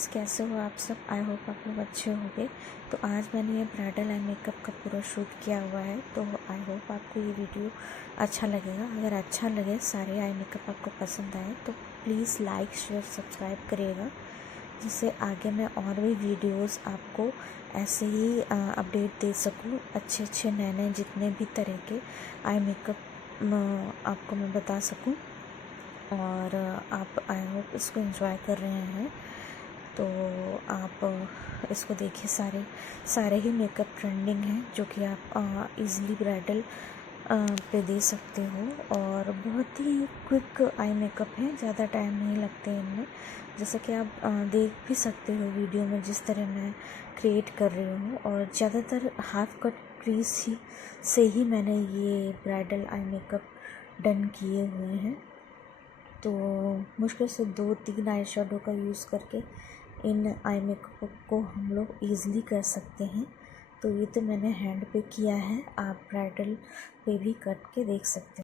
Guys, कैसे हो आप सब। आई होप आप लोग अच्छे होंगे। तो आज मैंने ये ब्राइडल आई मेकअप का पूरा शूट किया हुआ है, तो आई होप आपको ये वीडियो अच्छा लगेगा। अगर अच्छा लगे, सारे आई मेकअप आपको पसंद आए तो प्लीज़ लाइक शेयर सब्सक्राइब करिएगा, जिससे आगे मैं और भी वीडियोस आपको ऐसे ही अपडेट दे सकूं। अच्छे नए नए जितने भी तरह के आई मेकअप आपको मैं बता सकूं, और आप आई होप इसको एंजॉय कर रहे हैं। तो आप इसको देखिए, सारे ही मेकअप ट्रेंडिंग हैं जो कि आप इजीली ब्राइडल पे दे सकते हो, और बहुत ही क्विक आई मेकअप है, ज़्यादा टाइम नहीं लगते इनमें। जैसा कि आप देख भी सकते हो वीडियो में जिस तरह मैं क्रिएट कर रही हूँ, और ज़्यादातर हाफ कट क्रीज से ही मैंने ये ब्राइडल आई मेकअप डन किए हुए हैं। तो मुश्किल से 2-3 आई शेडो का यूज़ करके इन आई मेकअप को हम लोग ईज़िली कर सकते हैं। तो ये तो मैंने हैंड पे किया है, आप ब्राइडल पे भी करके देख सकते हैं।